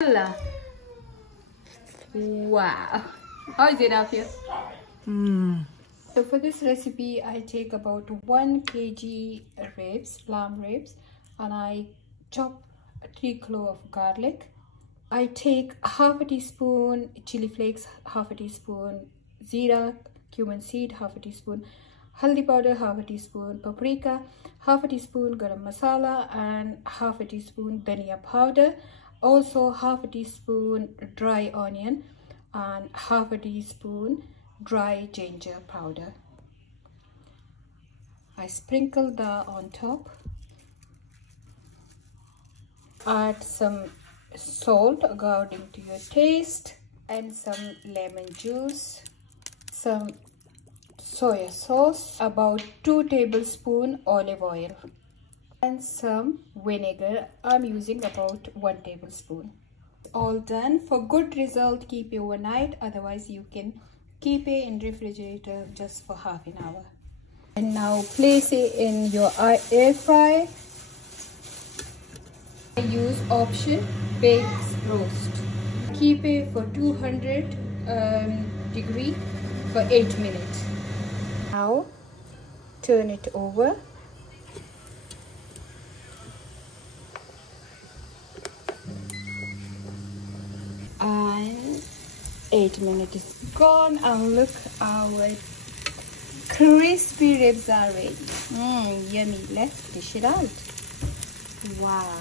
Masala. Wow. How is it up here? So for this recipe, I take about 1 kg ribs, lamb ribs, and I chop 3 cloves of garlic. I take half a teaspoon chili flakes, half a teaspoon zira, cumin seed, half a teaspoon haldi powder, half a teaspoon paprika, half a teaspoon garam masala, and half a teaspoon dhania powder. Also half a teaspoon dry onion and half a teaspoon dry ginger powder. I sprinkle that on top. Add some salt according to your taste and some lemon juice, some soya sauce, about 2 tablespoons olive oil, and some vinegar. I'm using about 1 tablespoon. All done. For good result, keep it overnight, otherwise you can keep it in refrigerator just for half an hour. And now place it in your air fryer. I use option baked roast. Keep it for 200 degree for 8 minutes. Now turn it over. And 8 minutes is gone, and look, our crispy ribs are ready. Yummy. Let's dish it out. Wow.